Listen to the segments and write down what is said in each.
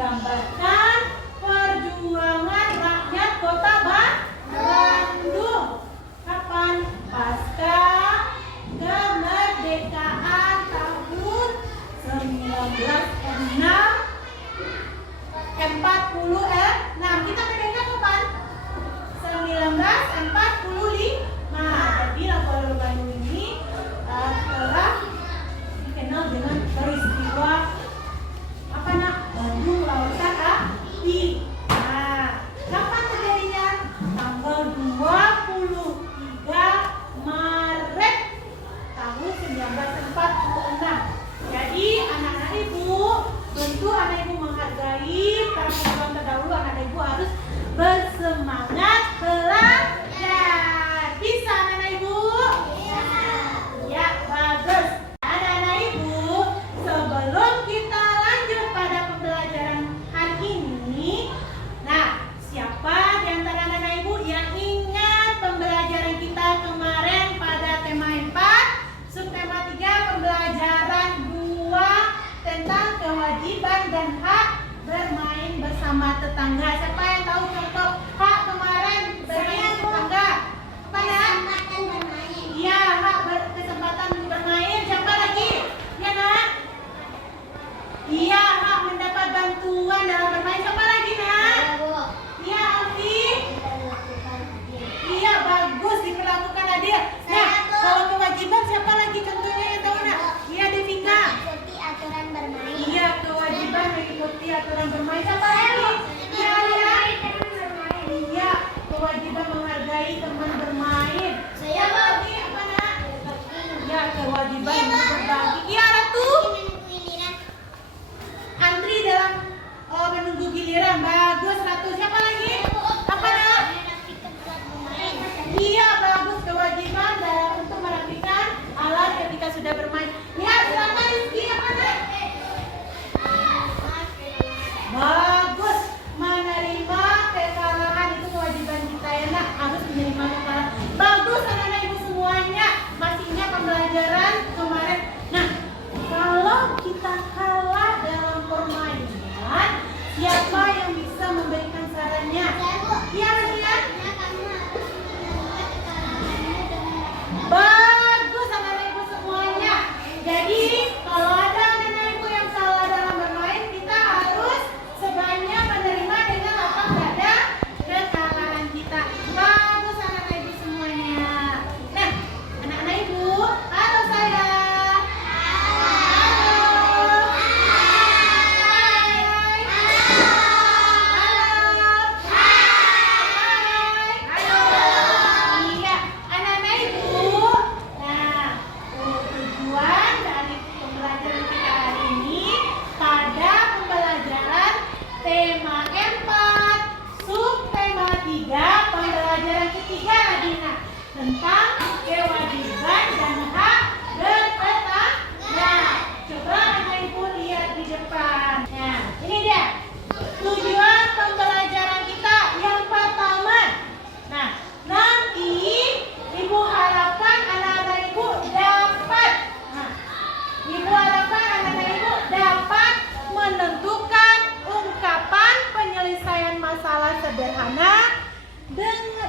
menggambarkan perjuangan rakyat Kota Bandung. Kapan? Pasca kemerdekaan tahun 1946. Kita merdeka kapan? 1945. Jadi lagu Bandung ini telah dikenal dengan peristiwa Bandung Lautan Api. Kapan terjadinya? Tanggal 23 Maret tahun 1946. Jadi anak-anak ibu, tentu anak ibu menghargai para pejuang terdahulu. Anak ibu harus bersemangat belajar. Bisa anak ibu? Ya, bagus. Anak-anak ibu, sebelum kita lanjut pada pembelajaran hari ini, siapa di antara anak-anak ibu yang ingat pembelajaran kita kemarin pada tema 4, subtema 3, pembelajaran 2 tentang kewajiban dan hak bermain bersama tetangga. Siapa yang tahu contoh hak kemarin bermain tetangga? Apa ya? Kesempatan bermain. Iya, hak kesempatan bermain. Siapa lagi? Ya nak? Iya, hak mendapat bantuan dalam bermain. Siapa lagi nak? Iya, Alfi. Iya, bagus, diperlakukan adil. Kalau kewajiban siapa lagi contohnya yang tahu nak? Iya, Devika. Mengikuti aturan bermain. Iya, kewajiban mengikuti aturan bermain. Siapa lagi? Iya, Alia. Iya, kewajiban menghargai teman bermain. Saya lagi apa nak? Iya, kewajiban untuk berbagi. Iya, Ratu. Antri dalam menunggu giliran. Bagus, Ratu. Siapa lagi? Apa nak? Iya, bagus, kewajiban untuk merapikan alat ketika sudah bermain. Ya, silakan Rizky. Apa nak? Bagus.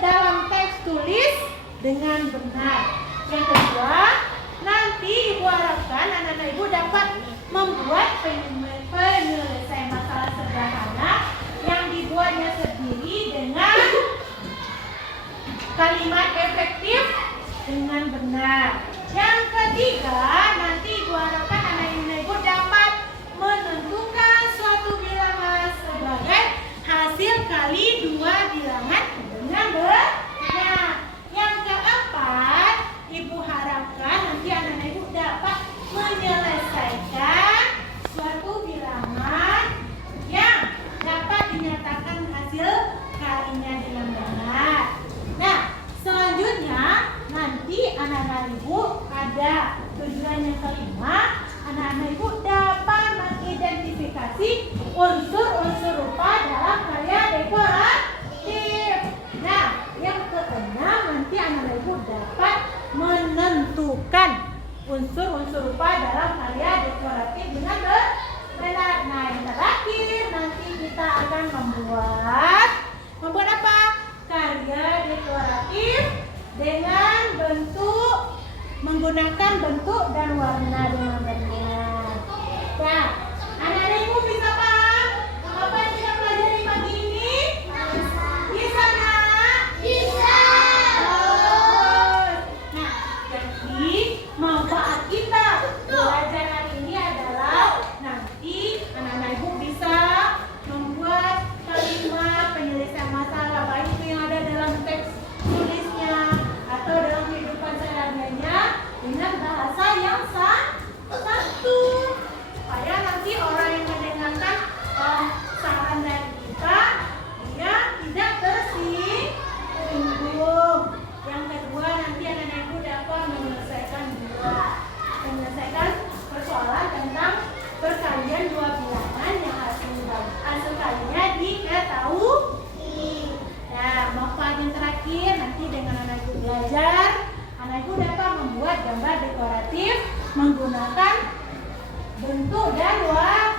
dalam teks tulis dengan benar. Yang kedua, nanti Ibu harapkan anak-anak Ibu dapat membuat penyelesaian masalah sederhana yang dibuatnya sendiri dengan kalimat efektif dengan benar. Yang ketiga, nanti Ibu harapkan anak-anak Ibu dapat menentukan suatu bilangan sebagai hasil kali dua bilangan dengan benar. Yang keempat, Ibu harapkan nanti anak-anak Ibu dapat menyelesaikan suatu bilangan yang dapat dinyatakan hasil kalinya dengan benar. Nah, selanjutnya nanti anak-anak Ibu ada tujuan yang kelima. Anak-anak Ibu dapat mengidentifikasi unsur-unsur rupa dalam karya dekoratif. Nah, yang keenam nanti anak-anak Ibu dapat menentukan unsur-unsur rupa dalam karya dekoratif dengan benar. Nah, yang terakhir nanti kita akan membuat apa? Karya dekoratif dengan bentuk menggunakan bentuk dan warna dengan benar. Nah, anak-anak Ibu bisa paham apa yang kita pelajari pagi ini? Bisa nak? Bisa. Nah, jadi manfaat kita belajar hari ini adalah nanti anak-anak Ibu bisa membuat kalimat penyelesaian masalah baik itu yang ada dalam teks tulisnya atau dalam kehidupan sehari-harinya dengan bahasa yang santun supaya nanti orang yang mendengarkan saran dari kita dia tidak tersinggung. Yang kedua, nanti anak-anak Ibu dapat menyelesaikan persoalan tentang perkalian dua bilangan yang hasil kalinya diketahui. Nah, manfaat yang terakhir nanti dengan anak Ibu belajar, anak Ibu dapat membuat gambar dekoratif menggunakan bentuk dan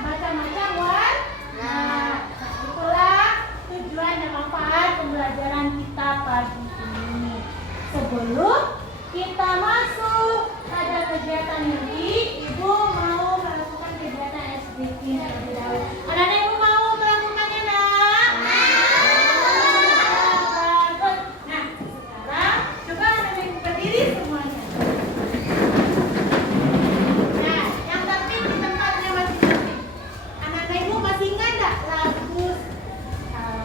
macam-macam warna. Nah, itulah tujuan dan manfaat pembelajaran kita pagi ini. Sebelum kita masuk pada kegiatan ini, Ibu mau melakukan kegiatan SBT terlebih dahulu. Anak-anak Ibu mau melakukannya, nak? Bagus. Nah, sekarang coba anak-anak Ibu berdiri semuanya. Nah, yang tertib di tempatnya masing-masing. Anak-anak Ibu masih ingat nggak lagu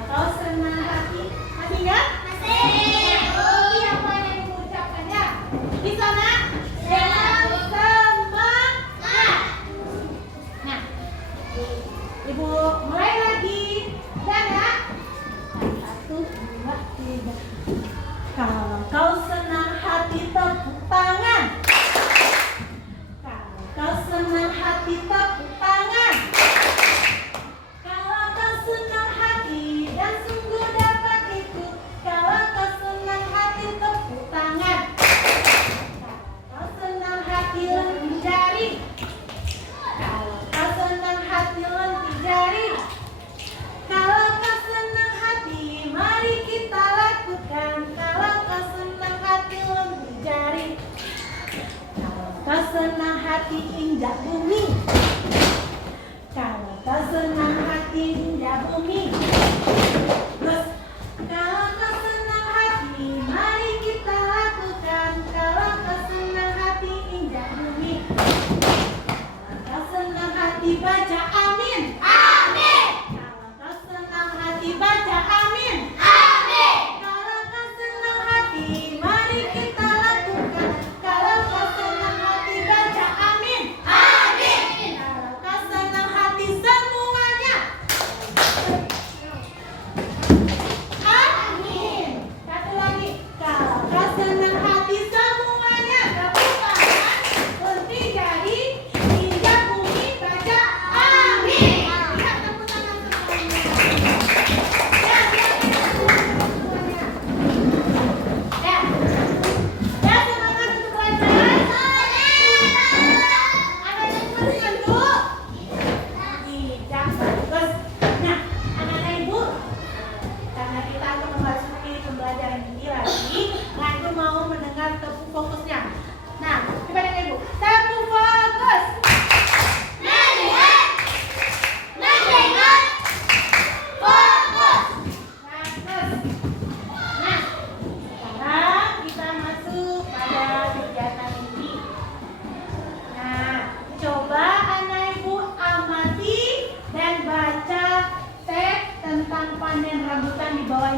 Kau Senang Hati? Masih ingat? Masih. Oh, apa yang Ibu ucapkannya? Di sana? Dengan semangat. Nah, Ibu mulai lagi. Dan ya. 1, 2, 3. Kalau kau senang hati tepuk tangan. Kalau kau senang hati tepuk tangan. Kalau kau senang hati dan sungguh dapat ikut. Kalau kau senang hati tepuk tangan. Kalau kau senang hati lentik jari. Kalau kau senang hati lentik jari. Kalau kau senang hati mari kita lakukan. Kalau kau senang hati lentik jari. Kalau kau senang hati injak bumi. Kalau kau senang hati injak bumi. Terus, kalau kau senang hati mari kita lakukan. Kalau kau senang hati injak bumi. Kalau kau senang hati baca amin. Amin. Kalau kau senang hati baca amin. Amin. Kalau kau senang hati mari kita lakukan. Kalau kau senang hati baca amin. Amin. Kalau kau senang hati semuanya.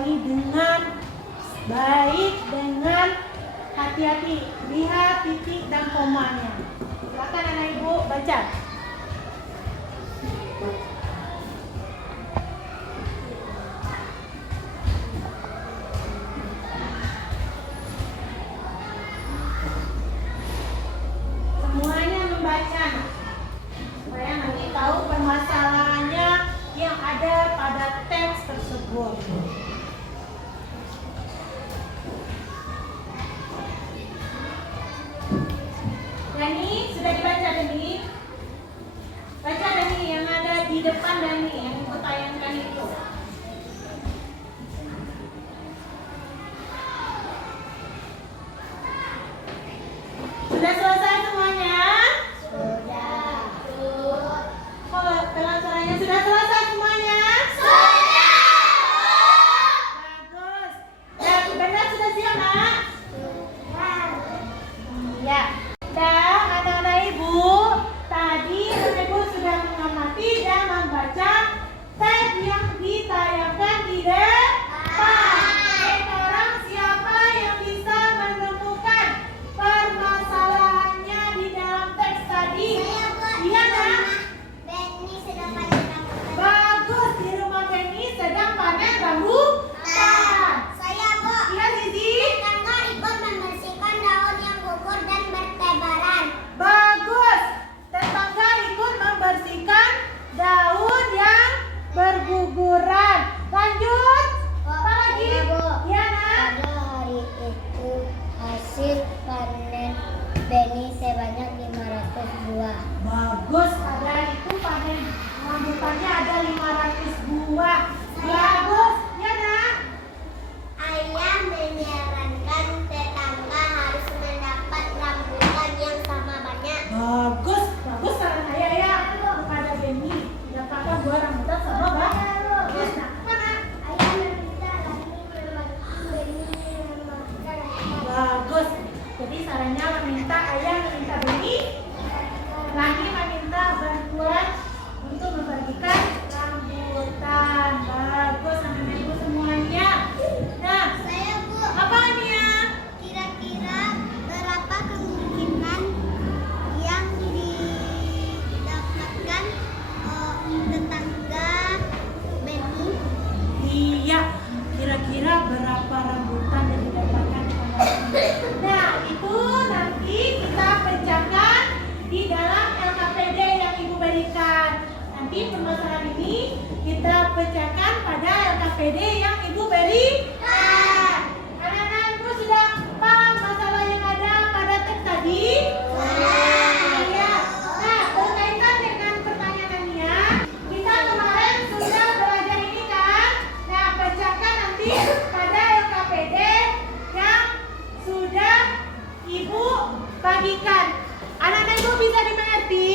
dibacakan dengan baik, dengan hati-hati. Lihat titik dan komanya. Silakan anak ibu baca. Semuanya membaca supaya nanti tahu permasalahannya yang ada pada teks tersebut. Dani, sudah dibaca Dani? Baca Dani yang ada di depan Dani yang ibu tayangkan itu. Sudah selesai semuanya? Sudah. Oh, telah suaranya sudah selesai semuanya? Sudah. Bagus. Dan benar sudah siap nak? Ya. Dan anak-anak ibu, tadi anak ibu sudah mengamati dan membaca teks yang ditayangkan di depan. Sekarang siapa yang bisa menemukan permasalahannya di dalam teks tadi? Iya nak? Benny sedang panen rambutan. Bagus, di rumah Benny sedang panen rambutan. Saya, Bu. Iya Zizi? Tetangga ikut membersihkan daun yang gugur dan bertebaran. Bagus. Tetangga ikut membersihkan daun yang berguguran. Lanjut. Apa lagi? Iya, Bu. Iya nak? Pada hari itu hasil panen Benny sebanyak 500 buah. Bagus. Ada itu panen rambutannya ada 500 buah. Bagus. Ya nak? Ayah menyarankan tetangga harus mendapat rambutan yang sama banyak. Bagus. Bagus saran ayah ya. Kepada Benny dapatkan buah rambutan sama bagus. Nah, mana? Ayah meminta Lani membantu Benny memakan. Bagus. Jadi sarannya meminta ayah meminta Benny, lagi meminta bantuan untuk membagikan rambutan. Bagus anak-anak ibu semuanya. Nah, Saya, Bu, apa Nia? kira-kira berapa kemungkinan yang didapatkan tetangga Benny? Iya, kira-kira berapa rambutan yang didapatkan oleh Nah, itu nanti kita pecahkan di dalam LKPD yang ibu berikan. Nanti permasalahan ini kita pecahkan pada LKPD yang ibu berikan. Anak-anak ibu sudah paham masalah yang ada pada teks tadi? Iya. Nah, berkaitan dengan pertanyaannya, kita kemarin sudah belajar ini kan? Nah, pecahkan nanti pada LKPD yang sudah ibu bagikan. Anak-anak ibu bisa dimengerti?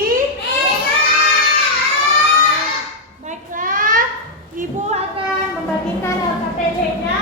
Baiklah, ibu akan membagikan LKPD-nya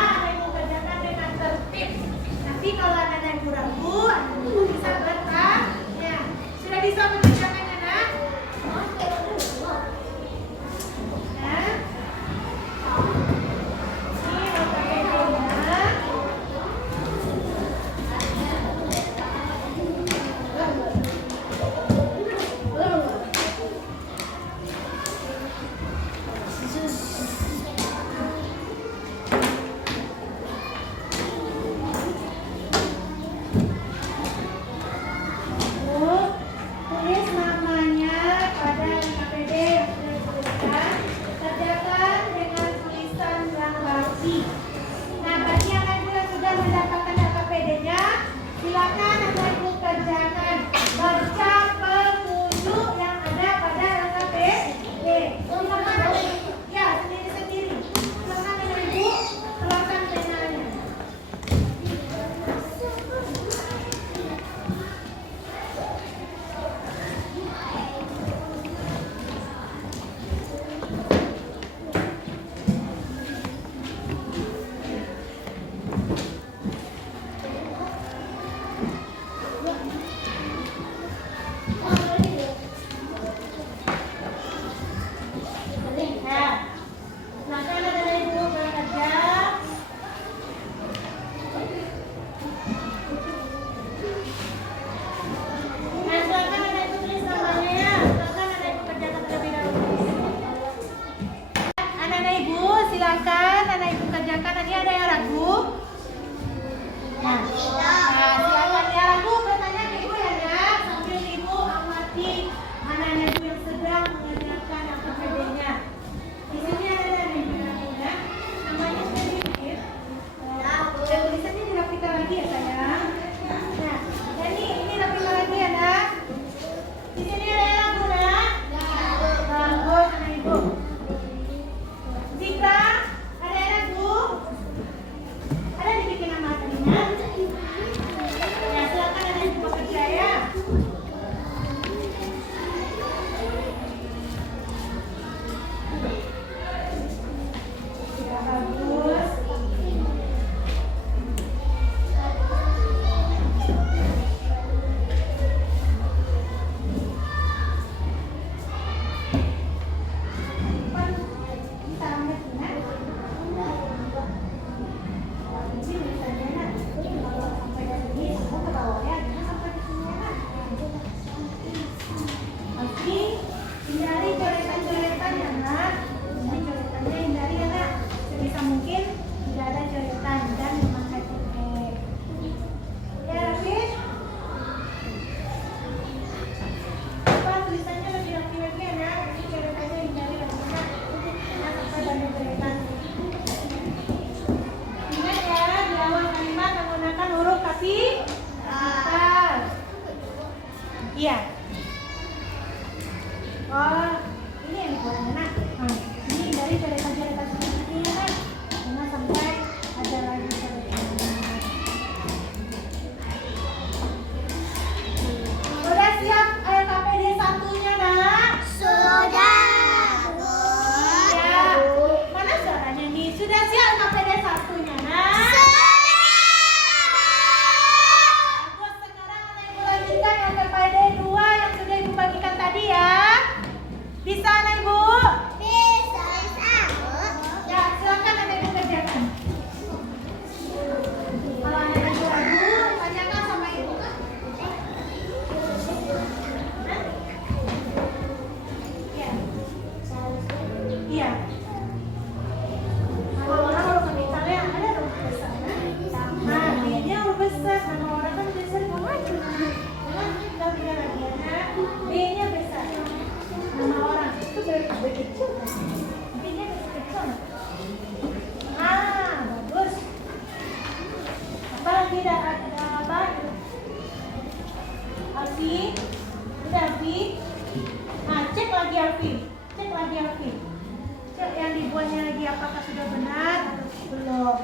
apakah sudah benar atau belum.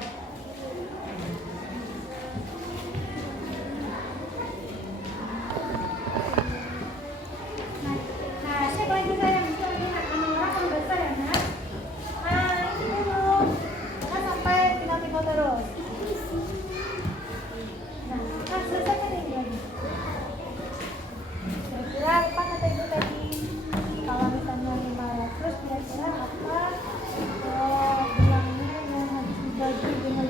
Nah, cek lagi sayang, itu lihat orang kan besar ya nak. Nah, ini dulu, jangan sampai tinggal terus. Nah, selesaikan ini lagi. Kira-kira apa kata ibu tadi? Kalau misalnya 500 kira-kira apa bilangnya yang habis dibagi dengan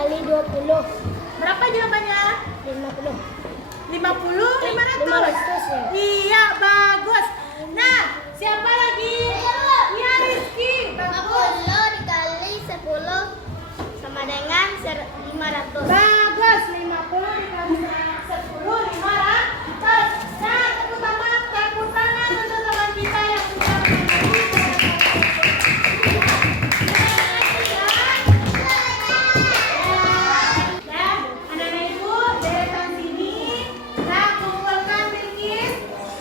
dikali 20. Berapa jawabannya? 50. 50, 500. 500 ya. Iya, bagus. Nah, siapa lagi? Iya, Rizky. Bagus. 50 dikali 10 sama dengan 500. Bagus. 50 dikali 10, 500. Nah, tepuk tangan untuk teman kita yang sudah dan anak-anak ibu deretan sini. Nah, kumpulkan Bilkis.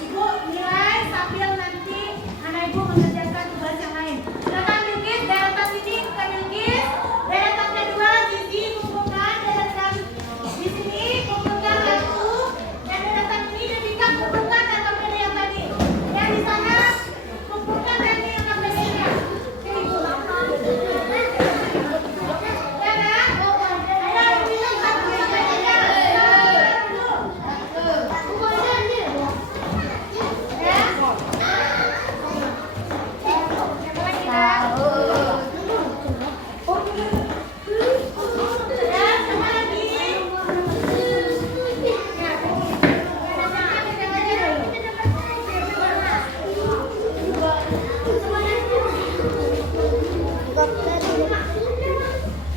Ibu nilai sambil nanti anak ibu mengerjakan tugas yang lain. Silakan Bilkis, deretan sini bukan Bilkis. Deretan kedua Zizi kumpulkan, deretan di sini kumpulkan satu, dan deretan ini Devika kumpulkan angka pede yang tadi. Yang di sana kumpulkan tadi angka pedenya. Oke, ibu. Ya, nak? Ayo, bisa satu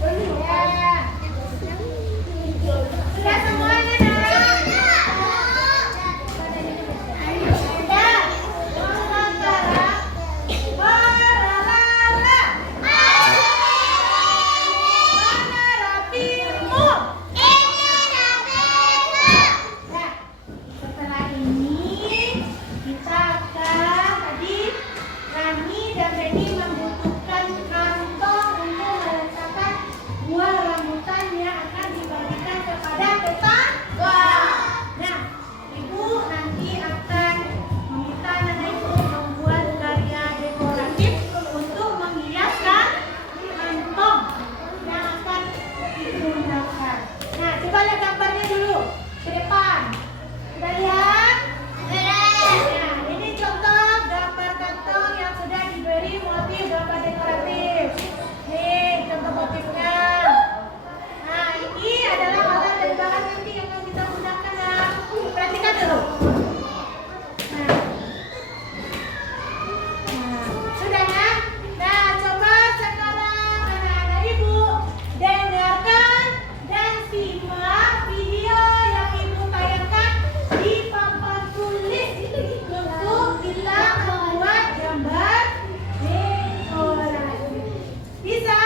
pedenya. Sudah semuanya, nak? Setelah ini kita akan Rani dan Benny membutuhkan kantong untuk meletakkan buah rambutan yang akan dibagikan kepada tetangga. Nah, ibu nanti akan meminta anak ibu membuat karya dekoratif untuk menghiaskan kantong yang akan digunakan. Nah, coba lihat gambarnya dulu ke depan. Sudah lihat? Nah, ini contoh gambar kantong yang sudah diberi motif gambar dekoratif. Nih, contoh motifnya. Nah, ini adalah alat dan bahan nanti yang akan kita gunakan. Nah, perhatikan dulu. Nah, sudah ya? Nah, coba sekarang anak-anak ibu dengarkan dan simak video yang ibu tayangkan di papan tulis untuk kita membuat gambar dekoratif. Bisa?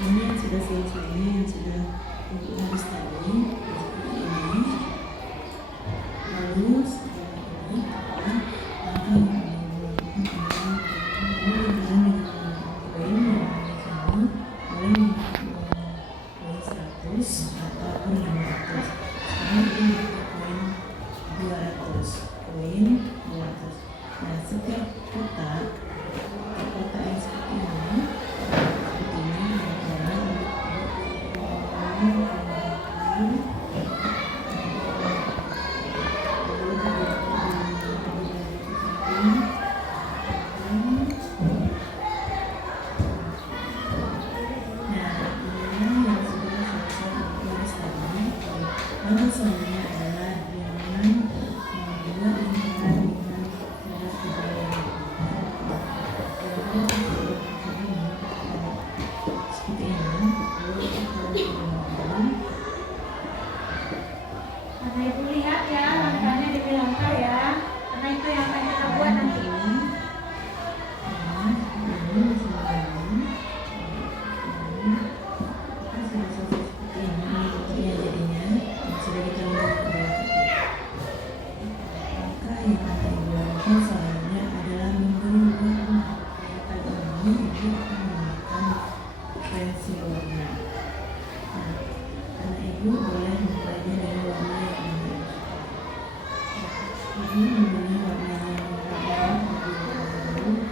Ini yang sudah selesai, ini yang sudah untuk habis tadi seperti ini. Lalu setelah ini kita langkah yang Lalu selanjutnya adalah dengan membuat lingkaran dengan cara budaya. Seperti ini. Lalu kita menggunakan Karena ibu lihat ya, langkahnya demi langkah ya. Karena itu yang akan kita buat nanti. Soalnya adalah mengubah kelihatan ini untuk menggunakan pensil warna. Nah, karena ibu boleh memulainya dengan warna yang ibu suka. Ibu memilih warna yang merah dulu.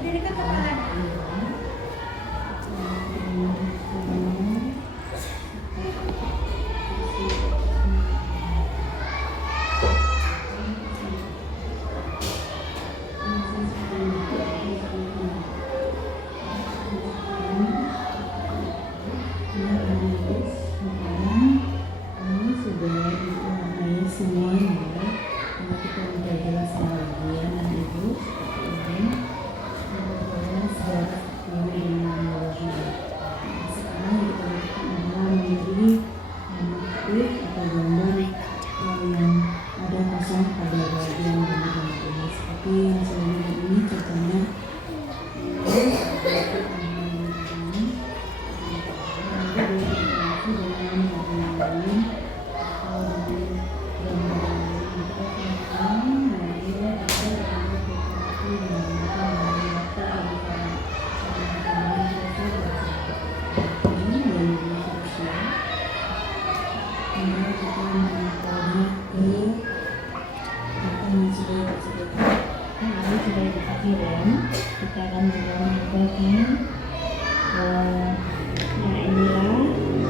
Jadi dekat kepalanya. Ini sudah diwarnai semuanya. Kalau kita udah jelas lagi ya nanti ibu ini sejarah ini dengan warna. Sekarang kita memilih motif atau gambar yang ada kosong pada bagian gambar ini. Seperti yang saya lihat ini contohnya. Kita akan menggunakan inilah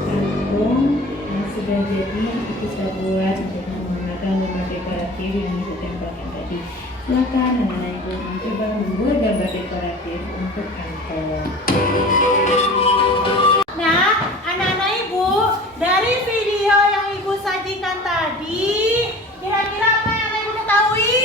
kantong yang sudah jadi kita buat dengan menggunakan gambar dekoratif yang kita tempelkan tadi. Silakan anak-anak ibu mencoba membuat gambar dekoratif untuk kantong. Nah, anak-anak ibu, dari video yang ibu sajikan tadi, kira-kira apa yang anak ibu ketahui?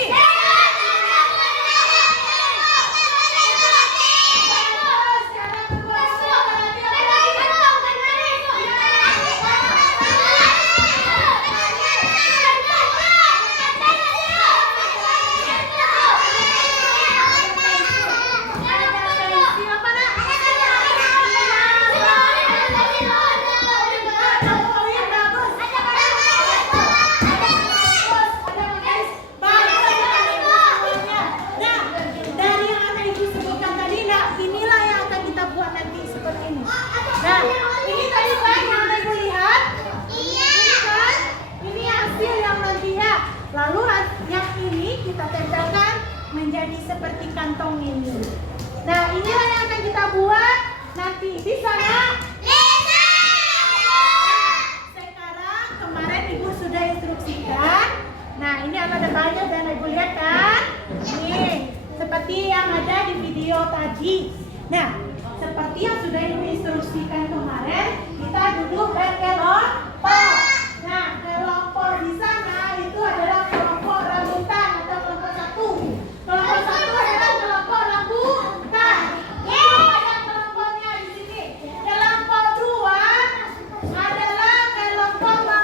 Lalu yang ini kita tempelkan menjadi seperti kantong ini. Nah, inilah yang akan kita buat nanti di sana. Sekarang kemarin ibu sudah instruksikan. Nah, ini ada banyak dan ibu lihat kan? Nih, seperti yang ada di video tadi. Nah, seperti yang sudah ibu instruksikan kemarin, kita duduk berkelompok. Nah, kelompok di sana itu adalah kelompok rambutan atau kelompok satu. Kelompok satu adalah kelompok rambutan. Ada kelompoknya di sini. Kelompok dua adalah kelompok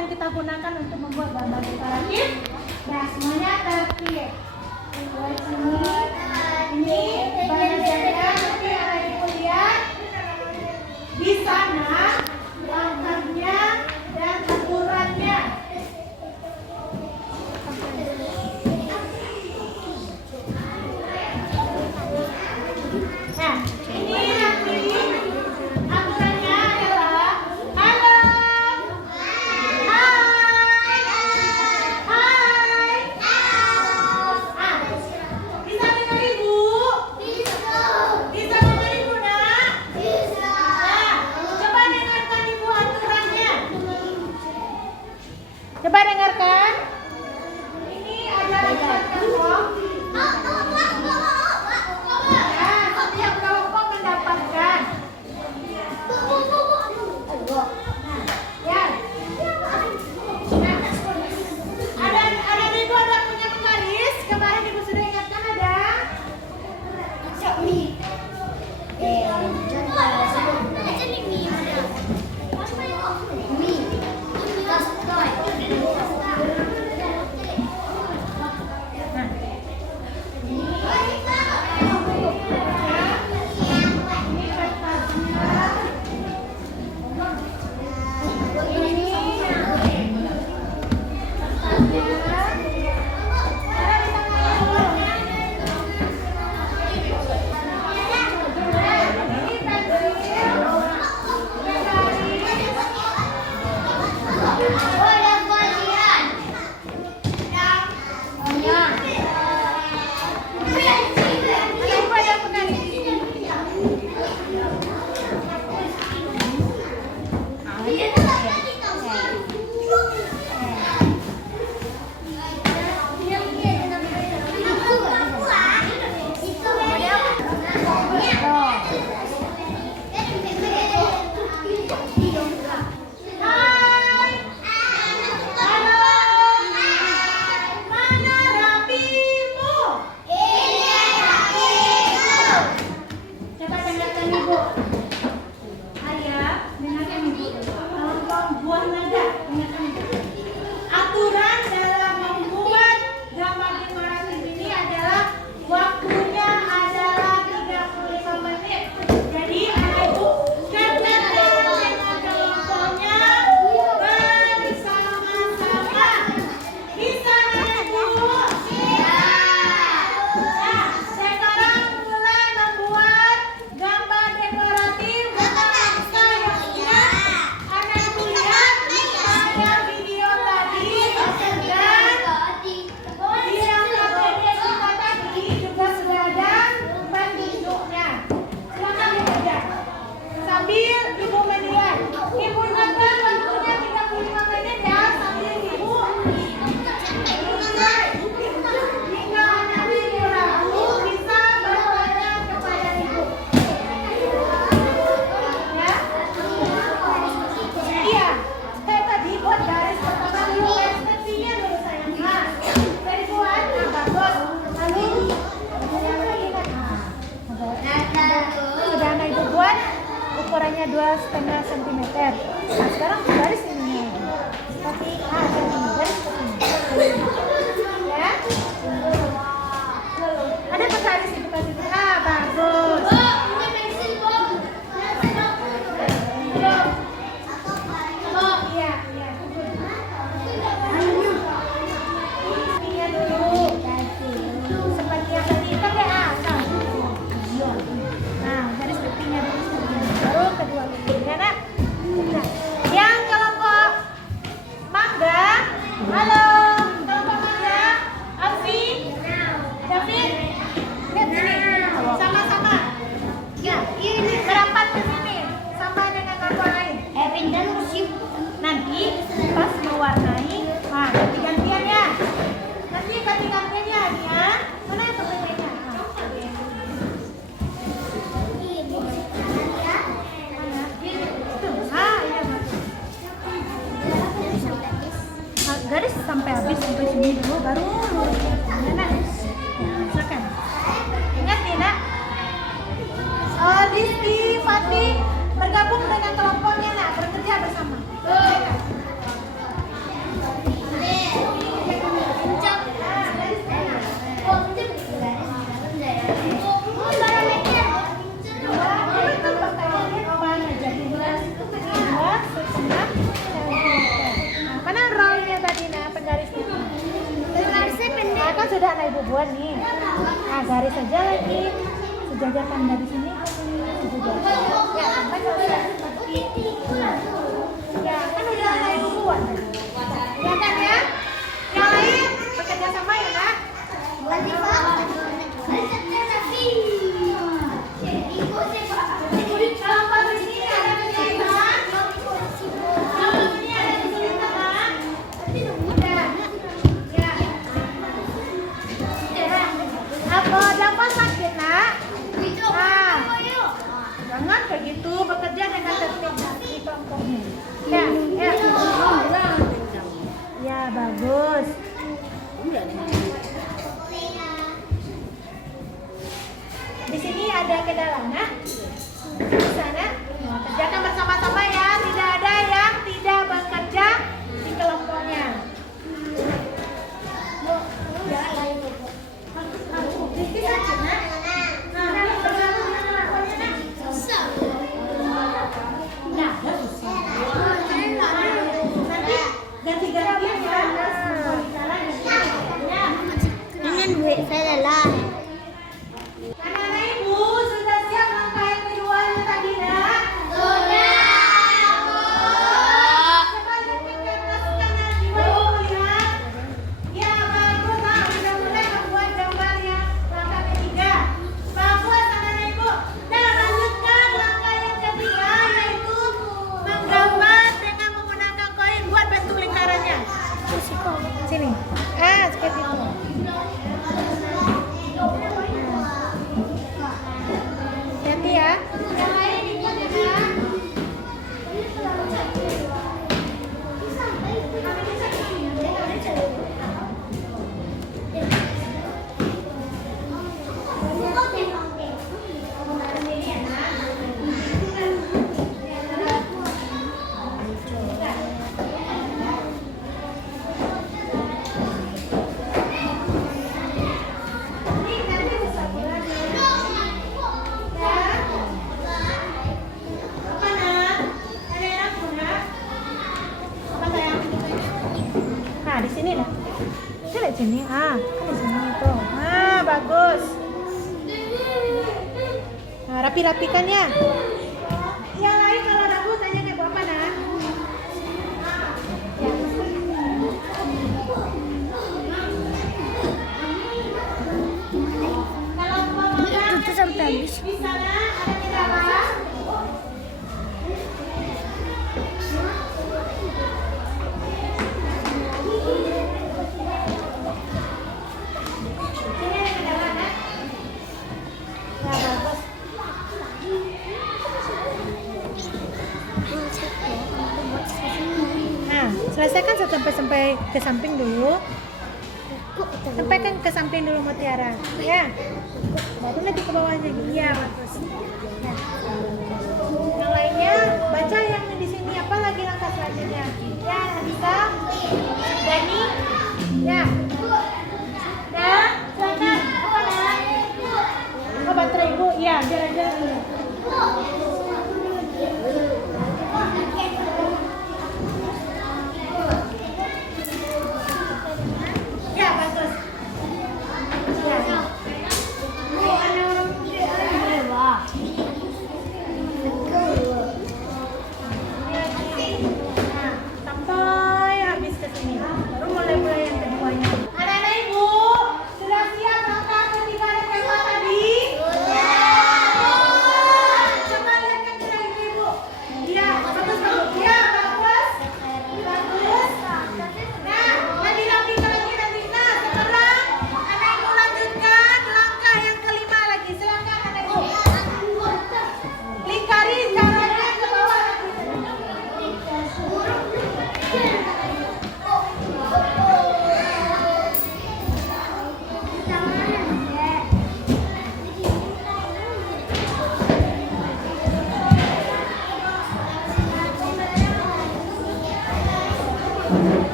yang kita gunakan untuk membuat gambar dekoratif. Nah, semuanya tertib. Buat ini bahan dasarnya nanti akan ibu lihat di sana langkahnya dan aturannya. Nah, ini nanti aturannya adalah halo, hai, bisa dengar ibu? Bisa dengar ibu nak? Nah, coba dengarkan ibu aturannya. Coba dengarkan. Ini ada aturan kelompok. Nah, setiap kelompok mendapatkan. Ya. Nah, ada ibu ada punya penggaris. Kemarin ibu sudah ingatkan ada. Hai. Halo. Mana rapimu? Coba dengarkan ibu. Ayah, dengarkan ibu. Kelompok buah naga, dengarkan ibu. Aturan dalam membuat gambar dekoratif ini adalah waktunya adalah 35 menit. Jadi anak ibu kerjakan dengan kelompoknya bersama-sama. Bisa anak ibu? Nah, sekarang mulai membuat gambar dekoratif dengan angka yang ingat. Anak ibu lihat pada video tadi dan di yang KPD kita tadi juga sudah ada petunjuknya. Silakan bekerja sambil ibu menilai. Ibu ingatkan waktunya 35 menit ya, sambil ibu menilai. Jika anak ibu ragu bisa bertanya kepada ibu. Ya? Iya. Kayak tadi buat garis pertama dulu, ekspresinya dulu sayang. Nah, dari buat, nah bagus. Lalu yang lagi kan? Sudah anak ibu buat ukurannya 2,5 cm. Nah, sekarang garis ini seperti garis seperti ini. Ya. Ada penggaris ibu kasih. Bagus. Iya, iya. Ini dulu. Seperti yang tadi kita lihat. Nah, garis tepinya dulu seperti ini. Baru kedua kali. Ya, nak? Nah, yang kelompok mangga. Halo, kelompok mangga. Alfi, David, lihat sini. Sama-sama. buat nih. Nah, garis saja lagi. Sejajarkan dari sini ke sini. Sejajarkan. Ya, sampai selesai. Ya, kan udah ada yang buat. Ya kan ya? Yang lain bekerja sama ya, Nak? Apa sakit, Nak? Nah, jangan kayak gitu, bekerja dengan tertib di kelompoknya. Ya, ya. Ya, bagus. Di sini ada kedalaman. Di sana, kerjakan bersama-sama ya. Tidak ada yang tidak bekerja di kelompoknya. Dengan duit saya lah. Anak-anak ibu sudah siap langkah yang kedua tadi, Nak? Coba lihat kertaskan yang dibuat ya. Ya, bagus. Nah, sudah mulai membuat gambarnya. Langkah ketiga. Bagus, anak-anak ibu. Nah, lanjutkan langkah yang ketiga, yaitu menggambar dengan menggunakan koin buat bentuk lingkarannya. Sini. Seperti itu. Hati ya. Yang lain ikut ya, Nak. Di sini lah. Kita lihat sini. Kan di sini tuh. Bagus. Nah, rapi-rapikan ya. Yang lain kalau ragu tanya ke Bapak, Nak. Kalau mau Itu sampai habis. di sana ada kendala. Selesaikan sampai ke samping dulu. Sampaikan ke samping dulu Mutiara. Ya. Baru nanti ke bawahnya. Iya, bagus. Nah. Yang lainnya baca yang di sini. Apa lagi langkah selanjutnya? Ya, Nabisa. Dani. Ya. Dan silakan. Oh, baterai Ibu. Iya, biar aja.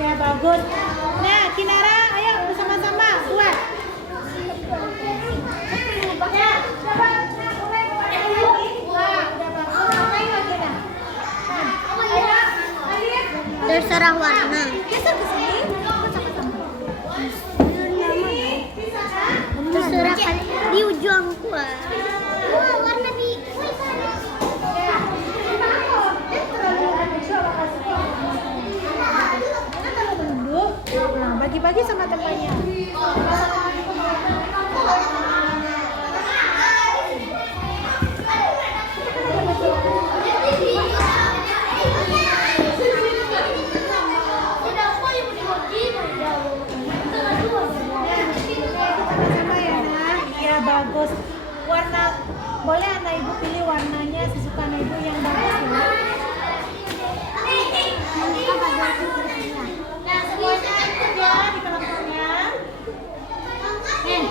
Ya bagus. Nah, Kinara, ayo bersama-sama buat. terserah warna. Geser ke sini. Terserah kali di ujung gua. Wah, warna di. Nah, bagi-bagi sama temannya. Sama ya, Nah. Iya, bagus. Warna boleh anak ibu pilih warnanya sesuka anak ibu yang bagus ya. Nah, semuanya ikut ya di kelompoknya. Apa yang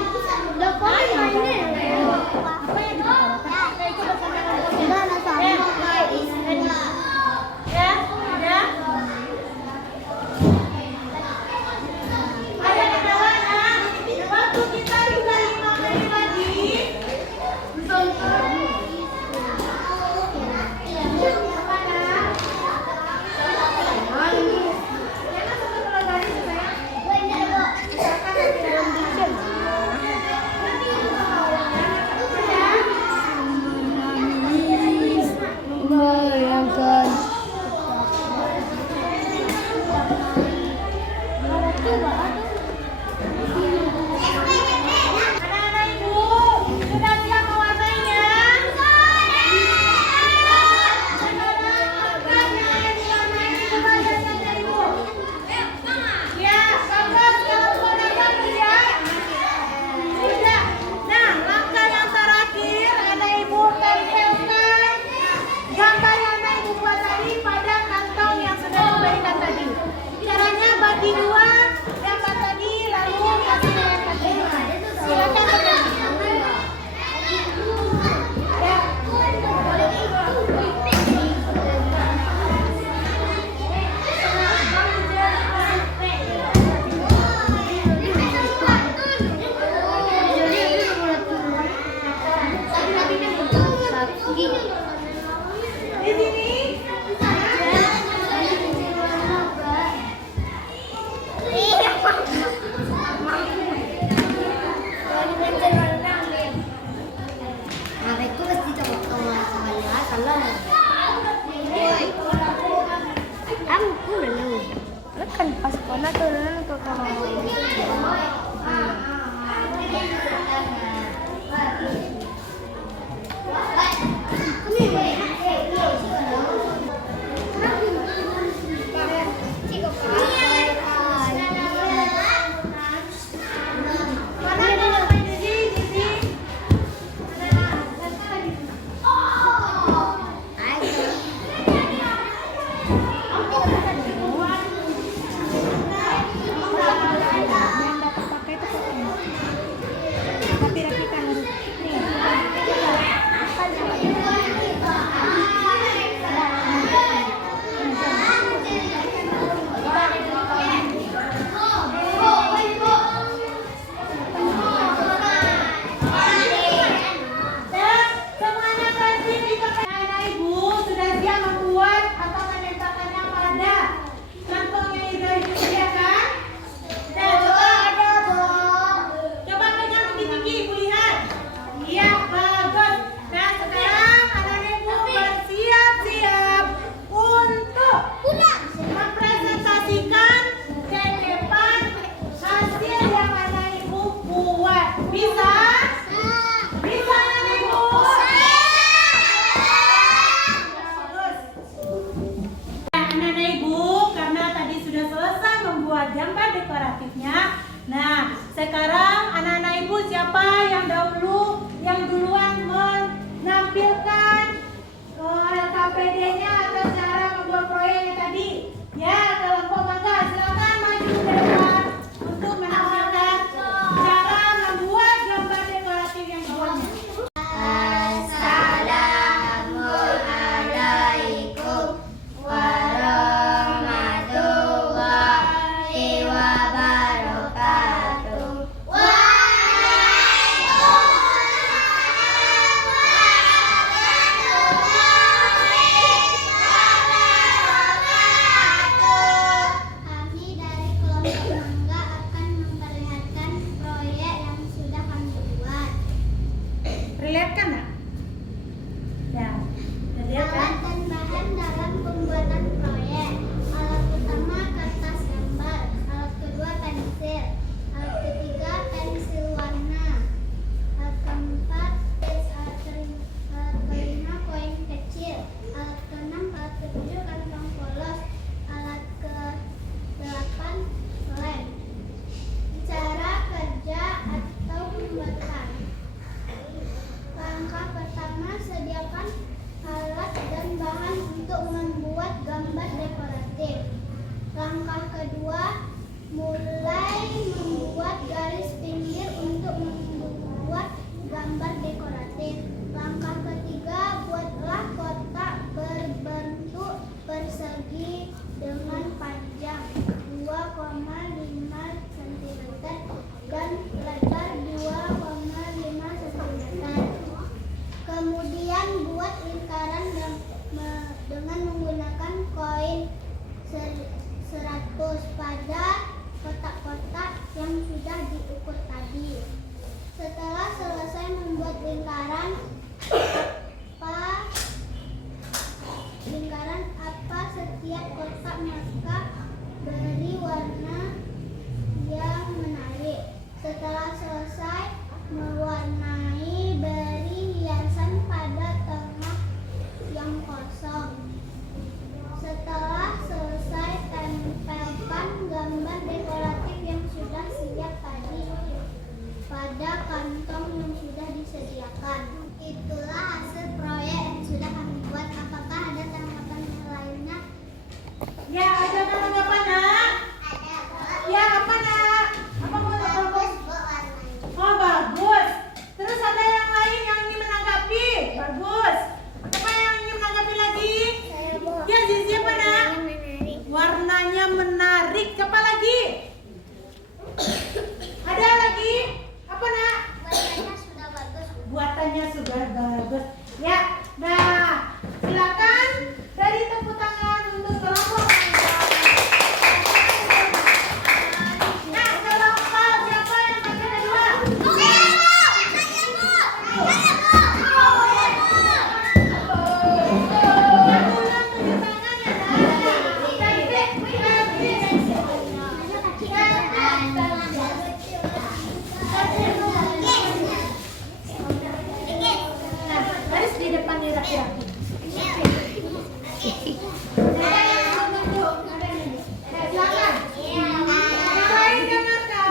dibicarakan? Nah, ikut sampai kelompoknya. Ya, udah. Ada kendala, Nak? Waktu kita juga 5 menit lagi. Anak-anak ibu, sudah siap mewarnainya? Ya, bagus. Kalau menggunakan ya. Sudah. Nah, langkah yang terakhir, anak ibu tempelkan gambar yang anak ibu buat tadi pada kantong yang sudah diberikan tadi. Caranya bagi dua gambar tadi, lalu kasih dengan kantong. Silakan teman. Ya. Di sini. Kan pas sekolah turun ke kamar. Mana ada yang di sini? Yang dapat pakai itu pokoknya. Tapi rapikan dulu. Nih. Dan semuanya kasih di tempat. Anak ibu sudah siap membuat atau menempelkannya pada kantongnya ibu ya kan? Dan coba pegang tinggi-tinggi ibu lihat. Iya bagus. Nah sekarang anak ibu bersiap-siap untuk mempresentasikan ke depan hasil yang anak ibu buat. Bisa? Bisa anak ibu? Bagus. Anak-anak ibu, karena tadi sudah selesai membuat gambar dekoratifnya. Nah, sekarang anak-anak ibu siapa yang duluan menampilkan LKPD-nya atau cara membuat proyeknya tadi? Ya, kelompok mangga silakan maju ke depan untuk menampilkan cara membuat gambar dekoratif yang dibuatnya. Assalamualaikum warahmatullahi dengan panjang 2,5 cm dan lebar 2,5 cm. Kemudian buat lingkaran dengan menggunakan koin 100 pada kotak-kotak yang sudah diukur tadi. Setelah selesai membuat lingkaran apa setiap kotak, maka beri warna yang menarik. Setelah selesai mewarnai, beri hiasan pada tengah yang kosong. Setelah selesai, tempelkan gambar dekoratif yang sudah siap tadi pada kantong yang sudah disediakan. Itulah hasil proyek yang sudah kami buat. Apakah ada tanggapan yang lainnya? Ya, ada tanggapan nak? Ada. Ya, apa nak? Apa mau Bagus, tanggapan? Bu, warnanya. Oh, bagus. Terus ada yang lain yang ingin menanggapi? Bagus. Apa yang ingin menanggapi lagi? Saya, Bu. Ya, siapa nak? Warnanya menarik. Warnanya menarik. Siapa lagi? Ada lagi? Apa nak? Warnanya sudah bagus, Bu. Buatannya sudah bagus. Ya, nah silakan dari tepuk tangan untuk kelompok. Nah, kelompok siapa yang pakai dua? Nah, baris di depan laki-laki. Silakan. Yang lain dengarkan.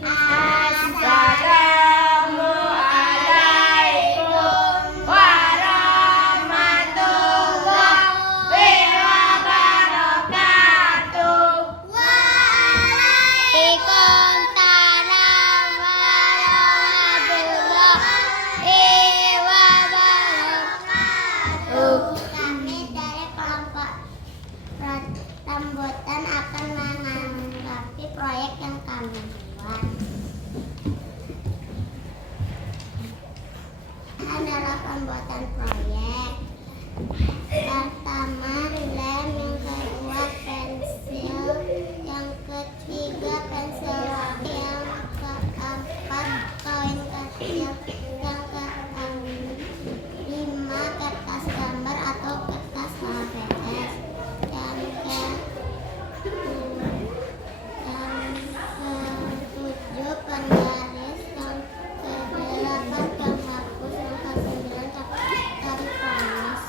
Assalamualaikum warahmatullahi wabarakatuh. Waalaikumsalam warahmatullahi wabarakatuh. Kami dari kelompok Rambutan akan menanggapi proyek yang kami buat. Adalah pembuatan proyek. Pertama lem, yang kedua pensil, yang ketiga pensil, yang keempat koin kecil, yang kelima kertas gambar atau kertas HVS, yang ketujuh penggaris, yang kedelapan penghapus, yang kesembilan tali polis.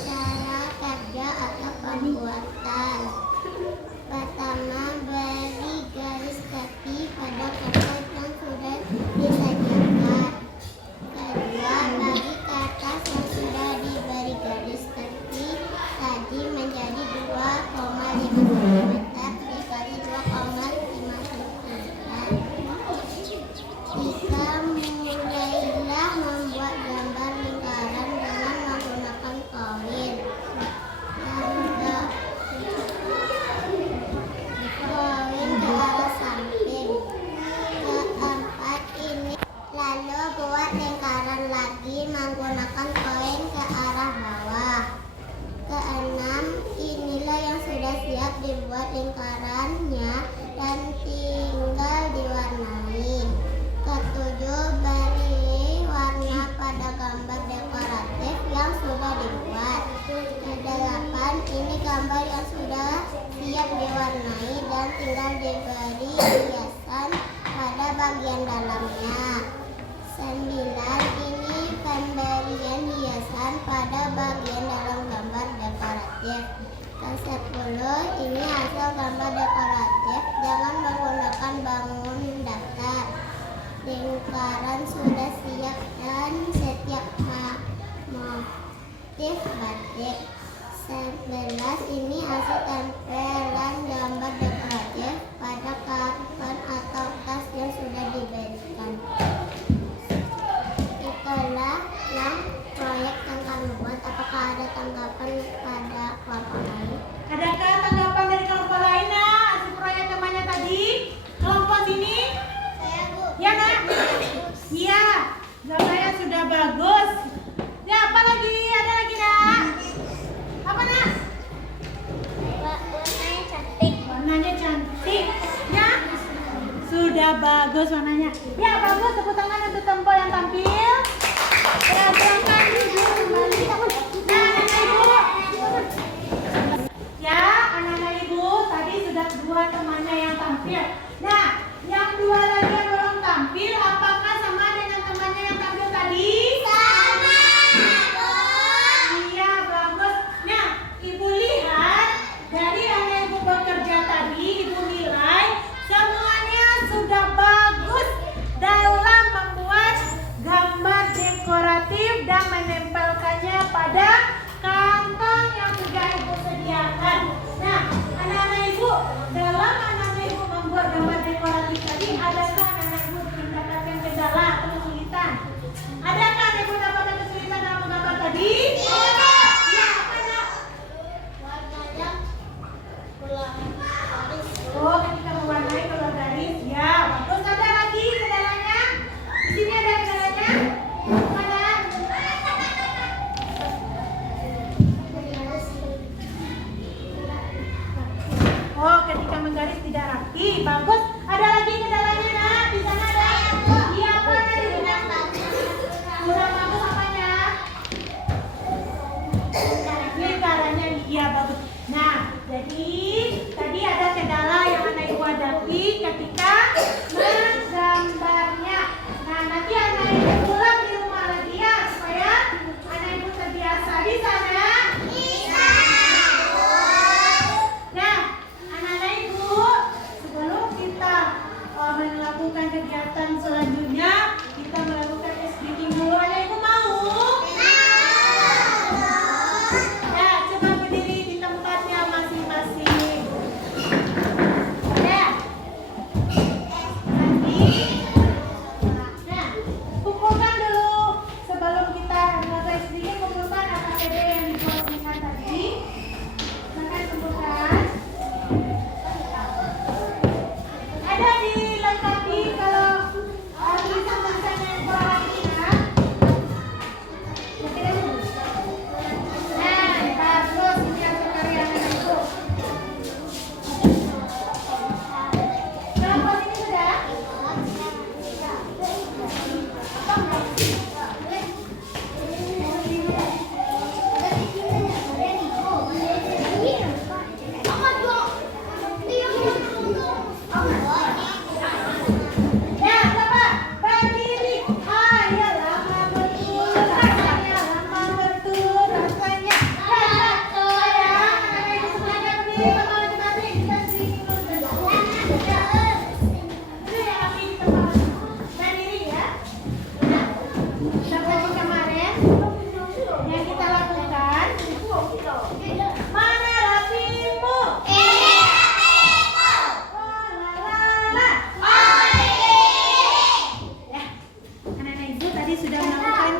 Cara kerja atau pembuatan. Pertama, beri garis tepi pada kertas yang sudah disajikan. Kedua, bagi kertas yang sudah diberi garis tepi tadi menjadi 2,5 cm dikali 2,5 cm. Tiga, mulailah membuat gambar lingkaran dengan menggunakan koin. Koin ke arah samping. Keempat, ini lalu buat lingkaran lagi menggunakan koin ke arah bawah. Keenam, inilah yang sudah siap dibuat lingkarannya dan tinggal diwarnai. Ketujuh, beri warna pada gambar dekoratif yang sudah dibuat. Kedelapan, ini gambar yang sudah siap diwarnai dan tinggal diberi hiasan pada bagian dalamnya. 9, ini pemberian hiasan pada bagian dalam gambar dekoratif. Dan 10, ini hasil gambar dekoratif. Jangan menggunakan bangun datar. Lingkaran sudah siap dan setiap motif batik. 11, ini hasil tempelan gambar dekoratif pada karton atau tas yang sudah diberikan. Itulah yang proyek yang kami buat. Apakah ada tanggapan bagus warnanya. Ya, bagus. Tepuk tangan untuk Tempo yang tampil. Ya, silakan Ibu kembali. Nah, anak-anak Ibu. Ya, anak-anak Ibu, tadi sudah 2 temannya yang tampil. Nah, yang 2 lagi yang belum tampil, apakah sama dengan temannya yang tampil tadi? Sama. Iya, bagus. Nah, Ibu lihat dari anak Ibu bekerja tadi, Ibu nilai semuanya sudah bagus dalam membuat gambar dekoratif dan menempelkannya pada kantong yang sudah Ibu sediakan. Nah, anak-anak Ibu, dalam anak-anak Ibu membuat gambar dekoratif tadi, adakah anak-anak Ibu mendapatkan kendala atau kesulitan? Adakah anak Ibu mendapatkan kesulitan dalam menggambar tadi? Tidak. Ya, apa nak? Warnanya ulang garis. Oh, ketika mewarnai kalau garis, ya. Terus ada lagi kendalanya? Di sini ada kendalanya? Mana? Oh, ketika menggaris tidak rapi. Bagus. Ada lagi kendalanya, nak? Di sana ada? Iya, apa tadi? Kurang bagus apanya? Lingkarannya, iya bagus. Nah, jadi tadi ada kendala yang anak Ibu hadapi ketika menggambarnya. Nah, nanti anak Ibu pulang di rumah lagi ya, supaya anak Ibu terbiasa di sana. Nah, anak-anak Ibu, sebelum kita melakukan kegiatan selanjutnya, kita melakukan ice breaking dulu. Anak Ibu mau? Ya, coba berdiri di tempatnya masing-masing. Ya. Nanti, nah, kumpulkan dulu sebelum kita melakukan ice breaking, kumpulkan AKTD yang dibuatkan tadi. Silakan kumpulkan. Ada dilengkapi kalau tulisan-tulisan yang bawah ini ya. Oke dulu. Nah, bagus ini hasil karya anak Ibu. Kelompok ini sudah? Ya, coba berdiri. Ayo lama betul rasanya, lama betul rasanya. Sayang, anak Ibu semuanya berdiri sama masing-masing. Kita sini dulu. Ya. Itu yang api di tempat. Berdiri ya. Nah, seperti kemarin yang kita lakukan. Mana rapimu? Ya, anak-anak Ibu tadi sudah melakukan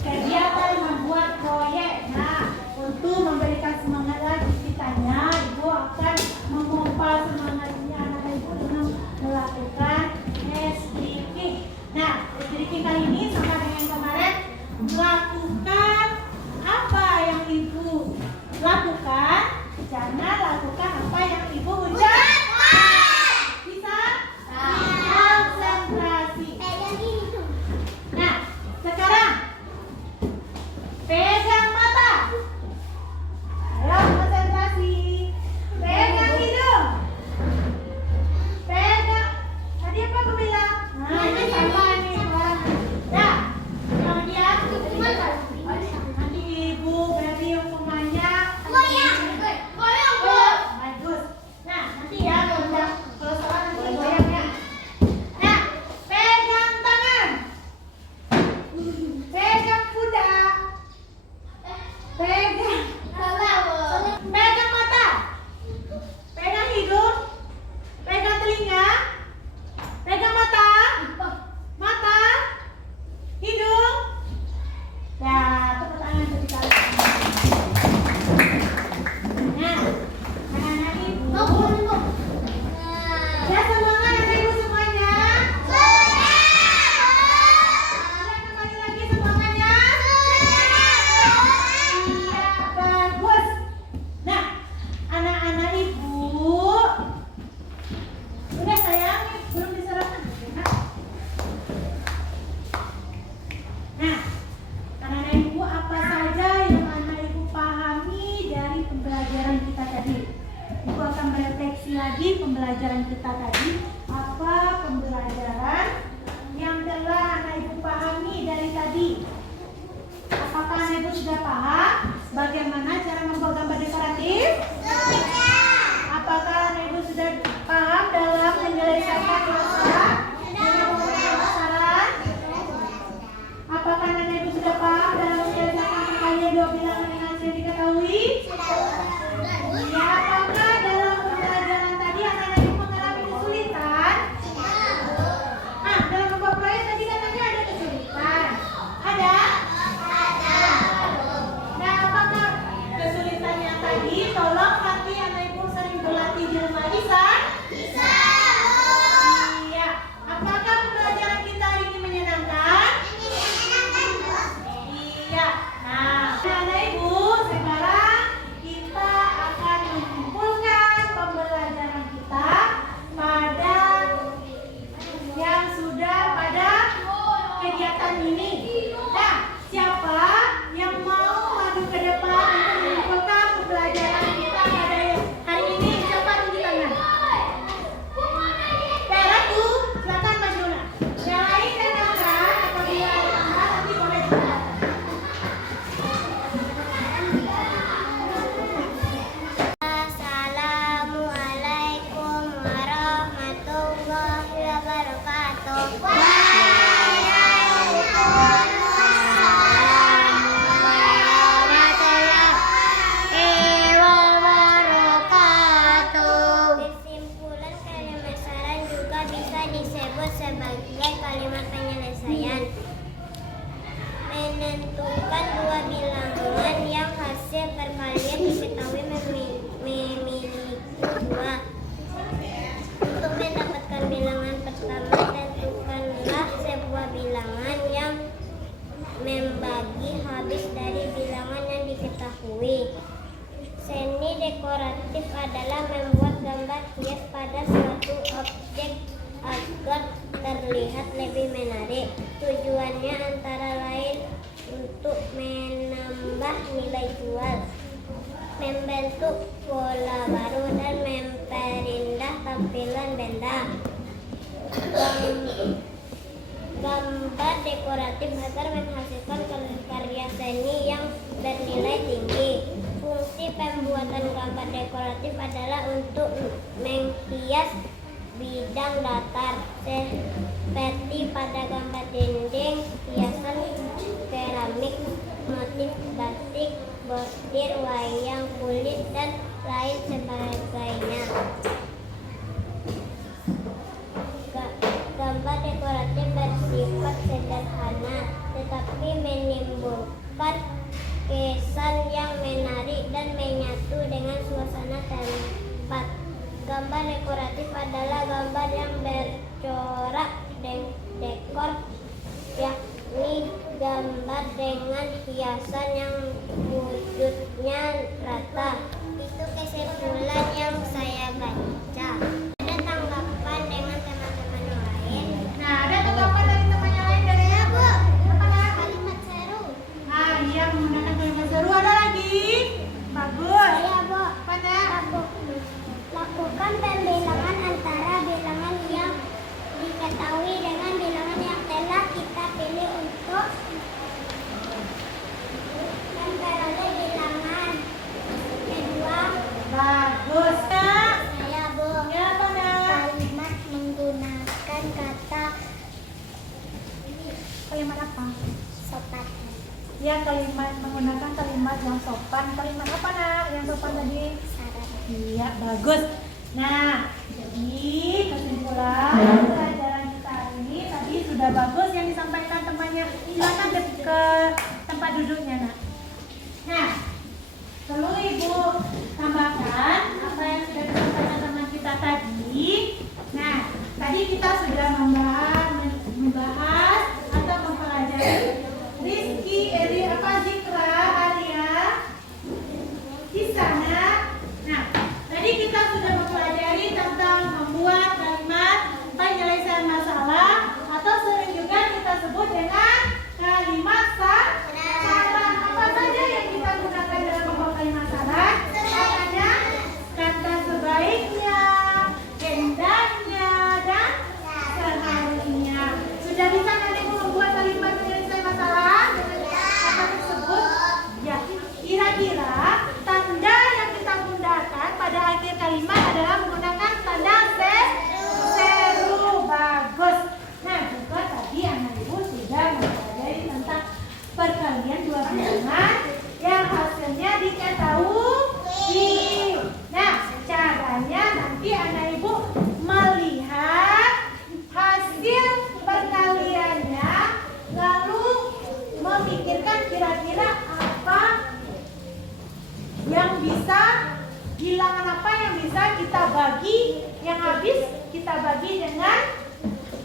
kegiatan membuat proyek. Nah, untuk memberikan semangat lagi kitanya, Ibu akan memompa semangatnya anak-anak Ibu dengan melakukan ice breaking. Nah, ice breaking kali ini sama dengan kemarin, melakukan apa yang Ibu lakukan, jangan lakukan apa yang Ibu ucapkan. Bisa? Konsentrasi. Nah, sekarang pegang mata. Ayo konsentrasi. Pegang hidung. Pegang. Tadi apa aku bilang? Nah, ini sama nih orang. Nah, kemudian nanti Ibu beri hukumannya. pembelajaran kita tadi, apa pembelajaran yang telah anak ibu pahami dari tadi? Apakah anak ibu sudah paham bagaimana cara membuat gambar dekoratif? Apakah anak ibu sudah paham dalam menyelesaikan masalah dengan memberikan saran? Apakah anak ibu sudah paham dalam menyelesaikan perkalian dua bilangan dengan hasil diketahui? Ya, apakah dalam pembelajaran tadi anak ibu mengalami kesulitan? Dalam membuat proyek tadi katanya ada kesulitan. Ada? Nah, apakah kesulitannya tadi? Tolong nanti anak ibu sering berlatih di rumah. Bisa? Iya. Apakah pembelajaran kita hari ini menyenangkan? Iya. Nah, anak ibu, sekarang kita akan mengumpulkan pembelajaran kita pada yang sudah pada kegiatan ini. Nah, siapa yang mau maju ke depan untuk mengumpulkan pembelajaran kita pada hari ini? Siapa tunjuk tangan? Ragu, silakan maju. Yang lain dan yang lain, apabila ada tambahan nanti boleh juga. Assalamualaikum warahmatullahi wabarakatuh. Kesimpulan kalimat saran juga bisa disebut sebagai kalimat penyelesaian. Menentukan dua bilangan yang hasil perkalian diketahui memiliki dua. Untuk mendapatkan bilangan pertama, tentukanlah sebuah bilangan yang membagi habis dari bilangan yang diketahui. Seni dekoratif adalah membuat gambar hias pada suatu objek agar terlihat lebih menarik. Tujuannya antara lain untuk menambah nilai jual, membentuk pola baru, dan memperindah tampilan benda. Gambar dekoratif agar menghasilkan karya seni yang bernilai tinggi. Fungsi pembuatan gambar dekoratif adalah untuk menghias bidang datar, seperti pada gambar dinding, hiasan keramik, motif batik, bordir, wayang kulit, dan lain sebagainya. Gambar dekoratif bersifat sederhana, tetapi menimbulkan kesan yang menarik dan menyatu dengan suasana tempat. Gambar dekoratif adalah gambar yang bercorak dekor, yakni gambar dengan hiasan yang wujudnya rata. Itu kesimpulan yang saya baca. Ada tanggapan dengan teman-teman yang lain? Nah, ada tanggapan dari teman yang lain dari ya, Bu? Apa nak? Kalimat seru. Iya, menggunakan kalimat seru. Ada lagi? Bagus. Iya, Bu. Apa nak? Lakukan pembilangan antara bilangan yang diketahui dengan bilangan yang telah kita pilih untuk memperoleh bilangan kedua. Bagus. Nak? Saya, Bu. Ya, apa nak? Kalimat menggunakan kata Kalimat apa? sopan. Ya, kalimat menggunakan kalimat yang sopan. Kalimat apa nak? Yang sopan tadi? Syarat. Iya, bagus. Nah, jadi kesimpulan pelajaran kita hari ini tadi sudah bagus yang disampaikan temannya. Silakan ke tempat duduknya, nak. Nah, perlu Ibu tambahkan apa yang sudah disampaikan teman kita tadi. Nah, tadi kita sudah membahas atau mempelajari Rizky, Zikra, Arya, di sana. Nah, tadi kita sudah mempelajari tentang membuat kalimat penyelesaian masalah, atau sering juga kita sebut dengan kalimat saran. Apa saja yang kita gunakan dalam membuat kalimat saran? Makanya kata sebaiknya, kira-kira tanda yang kita gunakan pada akhir kalimat adalah menggunakan tanda seru. Bagus. Nah, juga tadi anak ibu sudah mempelajari tentang perkalian dua bilangan yang hasilnya diketahui. Nah, caranya nanti anak ibu melihat hasil perkaliannya, lalu memikirkan kira-kira apa yang bisa, bilangan apa yang bisa kita bagi, yang habis kita bagi dengan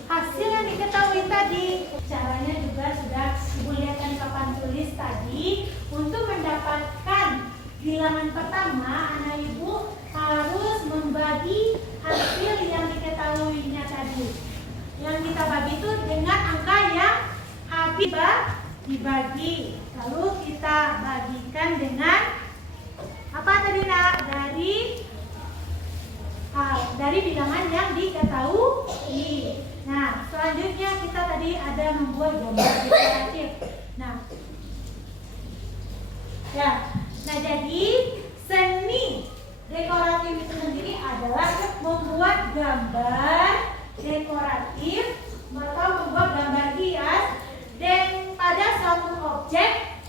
hasil yang diketahui tadi. Caranya juga sudah ibu lihatkan papan tulis tadi. Untuk mendapatkan bilangan pertama, anak ibu harus membagi hasil yang diketahuinya tadi. Yang kita bagi itu dengan angka yang habis dibagi. Lalu kita bagikan dengan apa tadi nak? Dari bilangan yang diketahui. Nah, selanjutnya kita tadi ada membuat gambar dekoratif. Nah, jadi seni dekoratif itu sendiri adalah membuat gambar dekoratif atau membuat gambar hias dan pada suatu objek.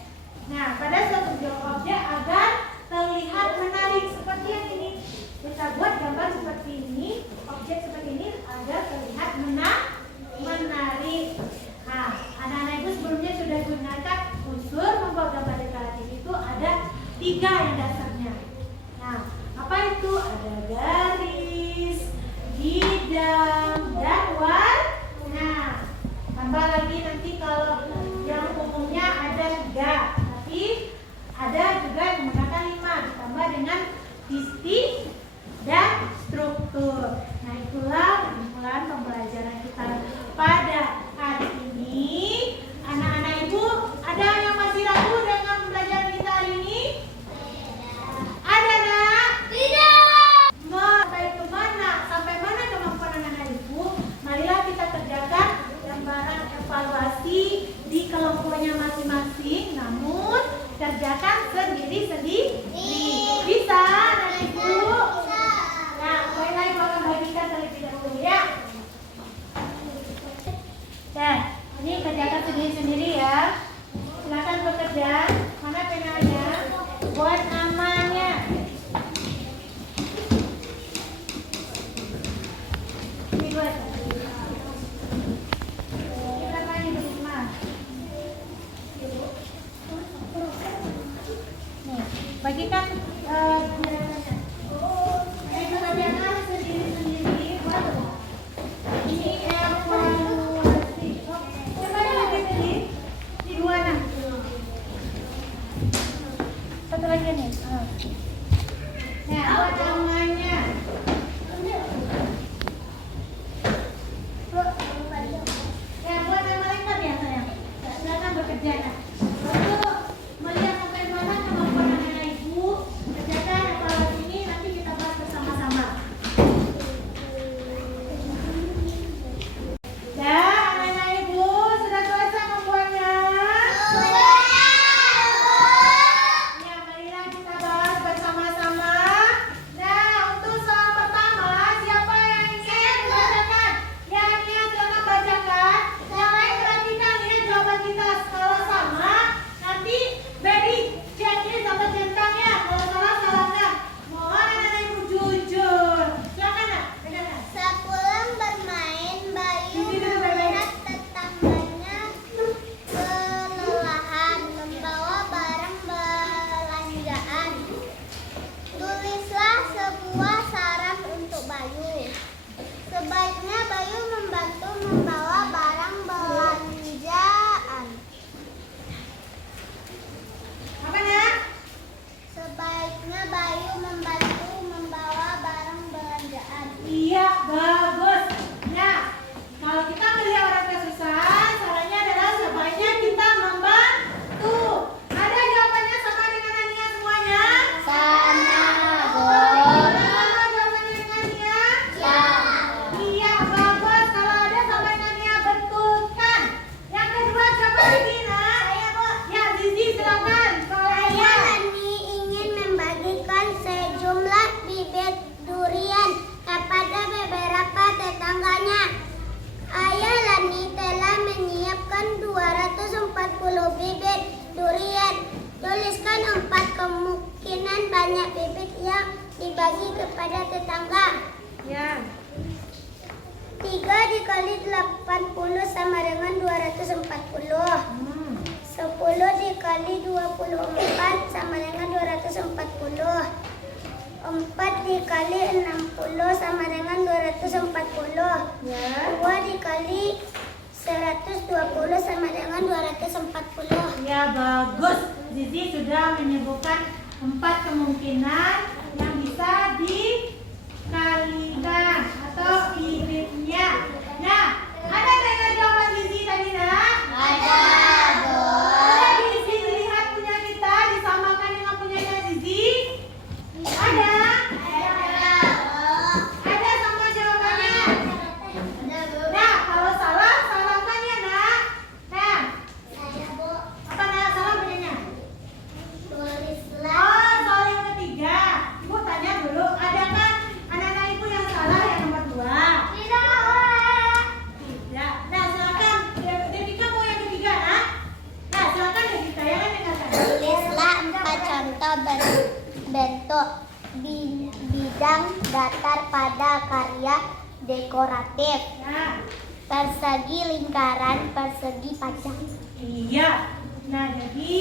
Nah, pada suatu objek agar terlihat menarik seperti yang ini. Kita buat gambar seperti ini, objek seperti ini agar terlihat menarik. Nah, anak-anak ibu sebelumnya sudah gunakan unsur membuat gambar dekoratif itu ada 3 yang dasarnya. Nah, apa itu? Ada garis, bidang, dan warna. Tambah lagi nanti kalau yang umumnya ada 3, tapi ada juga yang menggunakan 5 ditambah dengan titik dan struktur. Nah, itulah kesimpulan pembelajaran kita pada hari ini. Anak-anak ibu, ada yang masih ragu dengan pembelajaran kita hari ini? Ada nak? Tidak. Sampai mana kemampuan anak-anak ibu? Marilah kita kerjakan gambaran evaluasi di kelompoknya masing-masing. Namun kerjakan sendiri-sendiri. Bisa anak ibu? Nah, mulai ibu akan bagikan terlebih dahulu ya. Dan ini kerjakan sendiri-sendiri ya. Silakan bekerja. Mana penanya? Buat namanya. Ini dua. Kita main bersama. Nih, bagikan bilangannya. Ibu kerjakan sendiri-sendiri. Ini evaluasi. Coba lagi tadi. Di 2 nah. Satu lagi nih. Nah, buat namanya. Ya, buat nama lengkap ya sayang. Silakan bekerja nah. Untuk melihat sampai mana kemampuan anak ibu, kerjakan evaluasi ini nanti kita bahas bersama-sama. Dan anak-anak ibu sudah selesai membuatnya? Ya, marilah kita bahas bersama-sama. Nah, untuk soal pertama, siapa yang ingin membacakan? Yang ingin silakan bacakan. Yang lain perhatikan, lihat jawaban kita. Kalau sama berbagi kepada tetangga. Ya. 3 dikali 80 sama dengan 240. 10 dikali 24 sama dengan 240. 4 dikali 60 sama dengan 240. Ya. 2 dikali 120 sama dengan 240. Ya, bagus. Zizi sudah menyebutkan 4 kemungkinan yang bisa dikalikan atau iritnya. Nah, ada dengan jawaban Zizi tadi, nak? Ada, Bu. Ada Zizi lihat punya kita disamakan dengan punyanya Zizi? Ada? Ada sama jawabannya? Nah, kalau salah, salahkan ya, nak. Nah, apa nak salah punyanya? Oh, soal yang ketiga. Ibu tanya dulu, adakah anak-anak ibu yang salah yang nomor 2? Tidak. Nah, silakan. Devika mau yang ketiga, nak? Nah, silakan Devika, yang dengarkan. Tulislah 4 contoh bentuk bidang datar pada karya dekoratif. Nah, Persegi, lingkaran, persegi, panjang. iya. Nah, jadi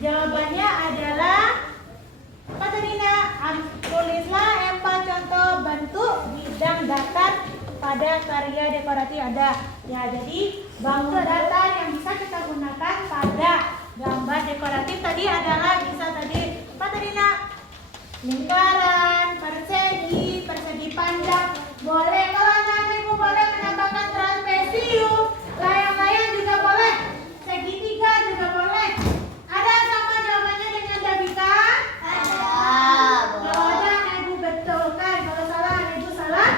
jawabannya adalah apa tadi, nak? Tulislah 4 contoh bentuk bidang datar pada karya dekoratif ada. Ya, jadi bentuk datar yang bisa kita gunakan pada gambar dekoratif tadi adalah bisa tadi apa tadi, nak? Lingkaran, persegi, persegi panjang. Boleh kalau anak ibu boleh menambahkan trapesium, layang-layang juga boleh, segitiga juga boleh. Ada sama jawabannya dengan Devika? Kalau ada anak ibu betulkan, kalau salah anak ibu salah.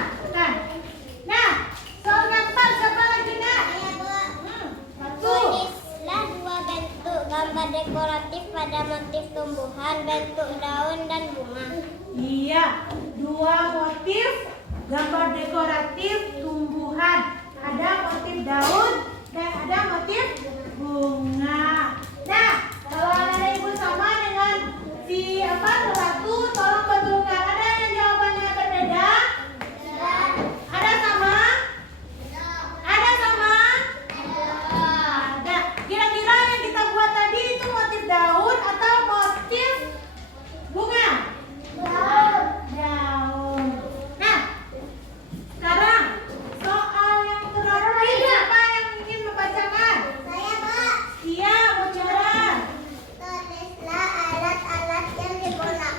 Nah, soal yang 4 siapa lagi, nak? Satu. Tulislah 2 bentuk gambar dekoratif pada motif tumbuhan, bentuk daun dan bunga. Iya, 2 motif gambar dekoratif tumbuhan. Ada motif daun dan ada motif bunga. Nah, kalau anak ibu sama dengan si Ratu, tolong betulkan. Ada yang jawabannya berbeda? Ada sama? Ada sama? Ada. Kira-kira yang kita buat tadi itu motif daun atau motif bunga? Daun. Nah, sekarang soal yang terakhir, siapa yang ingin membacakan? Saya, Pak. Iya, bocoran. Tulislah alat-alat yang digunakan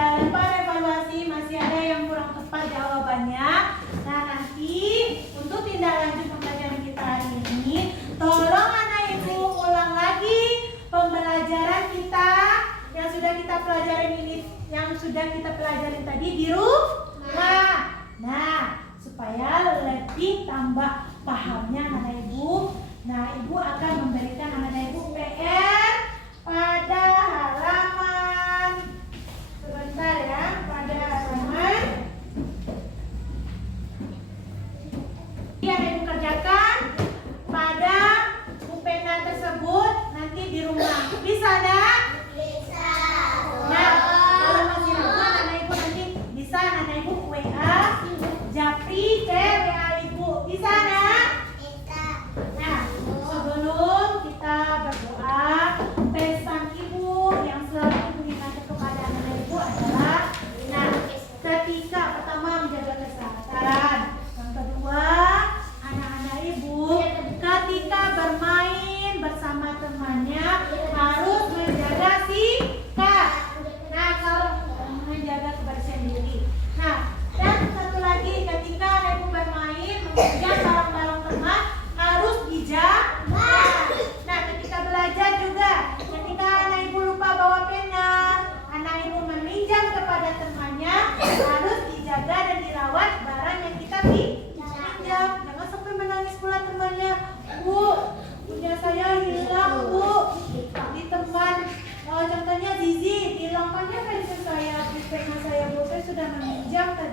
pada lempar evaluasi masih ada yang kurang tepat jawabannya. Nah, nanti untuk tindak lanjut pembelajaran kita hari ini, tolong anak ibu ulang lagi pembelajaran kita yang sudah kita pelajari ini, yang sudah kita pelajari tadi di rumah. Nah, supaya lebih tambah pahamnya anak ibu. Nah, ibu akan memberikan anak ibu PR pada halaman, sebentar ya, pada halaman yang ibu kerjakan pada pena tersebut nanti di rumah. Bisa nak? Bisa. Nah, kalau masih ragu anak ibu nanti bisa anak ibu WA Japri ke WA ibu. Bisa nak? Bisa. Nah, sebelum kita berdoa, pesan ibu yang selalu ibu ingatkan kepada anak ibu adalah, nah, ketika pertama menjaga kesehatan, yang kedua anak-anak ibu ketika bermain bersama temannya harus menjaga sikap. Nah, kalau menjaga kebersihan diri. Nah, dan satu lagi, ketika anak ibu bermain memegang barang-barang teman harus dijaga. Nah, ketika belajar juga, ketika anak ibu lupa bawa pena, anak ibu meminjam kepada temannya, harus dijaga dan dirawat barang yang kita pinjam. Jangan sampai menangis pula temannya, Bu, punya saya hilang, Bu, di teman. Contohnya Zizi, hilangkannya pensil saya, pena saya, Bu, saya sudah meminjam tadi